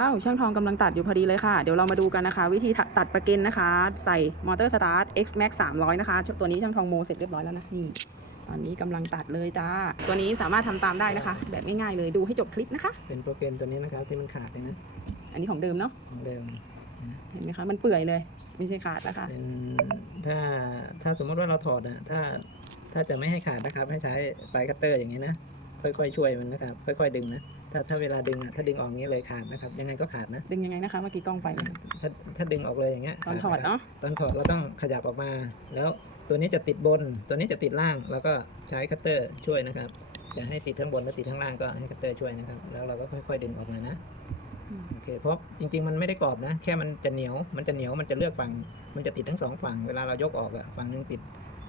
อ้าวช่างทองกำลังตัดอยู่พอดีเลยค่ะ เดี๋ยวเรามาดูกันนะคะ วิธีตัดประเก็นนะคะ ใส่มอเตอร์สตาร์ท X Max 300 นะคะ ตัวนี้ช่างทองโมเสร็จเรียบร้อยแล้วนะ นี่ ตอนนี้กำลังตัดเลยจ้า ตัวนี้สามารถทำตามได้นะคะ แบบง่ายๆเลยดูให้จบคลิปนะคะ เป็นโปรแกรมตัวนี้นะครับที่มันขาดเลยนะ อันนี้ของเดิมเนาะ ของเดิม เห็นไหมคะ มันเปื่อยเลย ไม่ใช่ขาดแล้วค่ะเป็นถ้าถ้าสมมติว่าเราถอดนะถ้าถ้าจะไม่ให้ขาดนะครับให้ใช้ปลายคัตเตอร์อย่างนี้นะ ค่อยๆช่วยมันนะครับค่อยๆดึงนะถ้าถ้าเวลาดึงอะถ้าดึงออกงี้เลยขาดนะครับ ยังไงก็ขาดนะดึงยังไงนะคะเมื่อกี้กล้องไป ถ้าถ้าดึงออกเลยอย่างเงี้ยตอนถอดขดะครับเนาะตอนถอดเราต้องขยับออกมา แล้วตัวนี้จะติดบน ตัวนี้จะติดล่าง แล้วก็ใช้คัตเตอร์ช่วยนะครับจะให้ติดข้างบนหรือติดข้างล่างก็ให้คัตเตอร์ช่วยนะครับ แล้วเราก็ค่อยๆดึงออกมานะอืมโอเคเพราะจริง ๆ มันไม่ได้กรอบนะ แค่มันจะเหนียวมันจะเหนียวมันจะเลือกฝั่งมันจะติดทั้งสองฝั่งเวลาเรายกออกอะฝั่งหนึงติด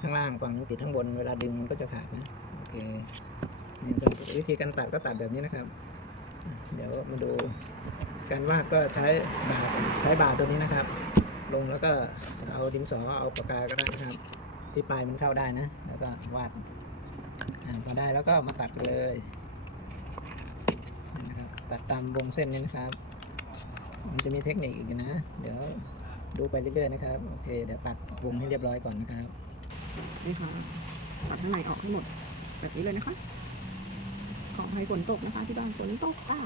ข้างล่างฝั่งหนึงติดข้างบน เวลาดึงมันก็จะขาดนะโอเคเนี่ยส่ วนวิธีการตัดก็ตัดแบบนี้นะครับ เดี๋ยวมาดูการวาดก็ใช้บาใช้บาตัวนี้นะครับ ลงแล้วก็เอาดินสอเอาปากกาก็ได้นะครับ ที่ปลายมันเข้าได้นะ แล้วก็วาดอ่าพอได้แล้วก็มาตัดเลยนี่นะครับตัดตามวงเส้นนี้นะครับ มันจะมีเทคนิคอีกนะ เดี๋ยวดูไปเรื่อยๆนะครับ โอเค เดี๋ยวตัดวงให้เรียบร้อยก่อนนะครับ นี่ค่ะตัดข้างในออกให้หมดแบบนี้เลยนะคะ ขอให้ฝนตกนะคะที่บ้านฝนตกค่ะ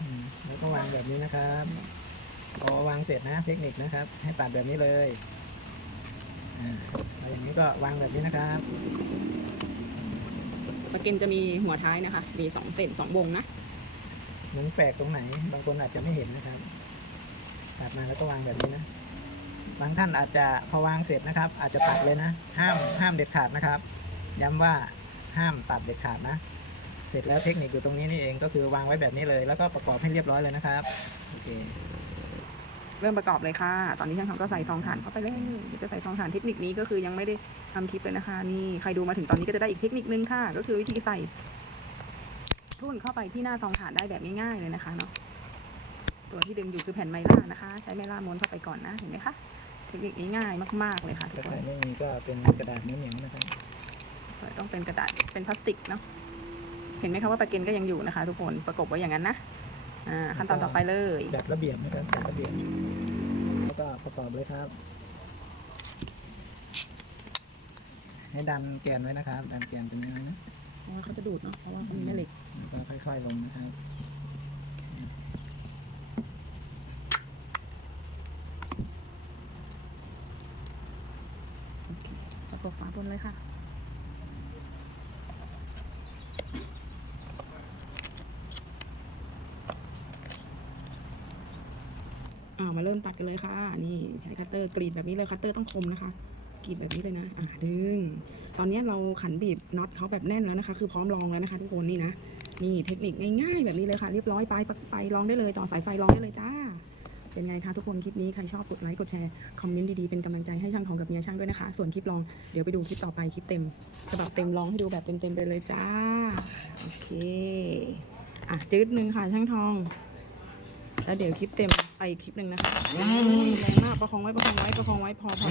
อืมแล้วก็วางแบบนี้นะครับพอวางเสร็จนะเทคนิคนะครับ ให้ตัดแบบนี้เลยอ่าแล้วอย่างนี้ก็วางแบบนี้นะครับประเก็นจะมีหัวท้ายนะคะ มีสองเส้นสองวงนะมันแปลกตรงไหน บางคนอาจจะไม่เห็นนะครับ ตัดมาแล้วก็วางแบบนี้นะ บางท่านอาจจะพอวางเสร็จนะครับ อาจจะตัดเลยนะ ห้ามห้ามเด็ดขาดนะครับ ย้ำว่าห้ามตัดเด็ดขาดนะ เสร็จแล้วเทคนิคอยู่ตรงนี้นี่เองก็คือวางไว้แบบนี้เลย แล้วก็ประกอบให้เรียบร้อยเลยนะครับโอเคเริ่มประกอบเลยค่ะ ตอนนี้ช่างทำก็ใส่ซองถ่านเข้าไปเลยเดี๋ยวจะใส่ซองถ่านเทคนิคนี้ก็คือยังไม่ได้ทำคลิปเลยนะคะ นี่ใครดูมาถึงตอนนี้ก็จะได้อีกเทคนิคนึงค่ะ ก็คือวิธีใส่ทุ่นเข้าไปที่หน้าซองถ่านได้แบบง่ายๆเลยนะคะเนาะ ตัวที่ดึงอยู่คือแผ่นไมล่านะคะ ใช้ไมล่าม้วนเข้าไปก่อนนะ เห็นไหมคะ เทคนิคนี้ง่ายมากๆเลยค่ะทุถ้ากคใครนไม่มีก็เป็นกระดาษเหนียวๆนะครับต้องเป็นกระดาษ เป็นพลาสติกเนาะ เห็นไหมคะว่าประเก็นก็ยังอยู่นะคะ ทุกคนประกบไว้อย่างนั้นนะอ่าขั้นตอนต่อไปเลยจัดระเบียบนะครับจัดระเบียบแล้วก็ประกอบเลยครับ ให้ดันแกนไว้นะครับ ดันแกนตรงนี้ไว้นะเพราะว่าเขาจะดูดเนาะเพราะว่าเขามีแม่เหล็กแล้วก็ค่อยๆลงนะครับโอเคประกบฝาบนเลยค่ะ อ่ามาเริ่มตัดกันเลยค่ะ นี่ใช้คัตเตอร์กรีดแบบนี้เลยคัตเตอร์ต้องคมนะคะกรีดแบบนี้เลยนะ อ่าดึง ตอนนี้เราขันบีบน็อตเขาแบบแน่นแล้วนะคะ คือพร้อมลองแล้วนะคะทุกคนนี่นะ นี่เทคนิคง่ายๆแบบนี้เลยค่ะ เรียบร้อยไปไปไปลองได้เลยต่อสายไฟลองได้เลยจ้า เป็นไงคะทุกคนคลิปนี้ใครชอบกดไลค์กดแชร์คอมเมนต์ดีๆเป็นกำลังใจให้ช่างทองกับเมียช่างด้วยนะคะ ส่วนคลิปลองเดี๋ยวไปดูคลิปต่อไปคลิปเต็มฉบับเต็มลองให้ดูแบบเต็มๆไปเลยจ้า โอเค อะจืดหนึ่งค่ะช่างทอง แล้วเดี๋ยวคลิปเต็มไปอีกคลิปหนึ่งนะคะแรงมากประคองไว้ประคองไว้ประคองไว้พอพอ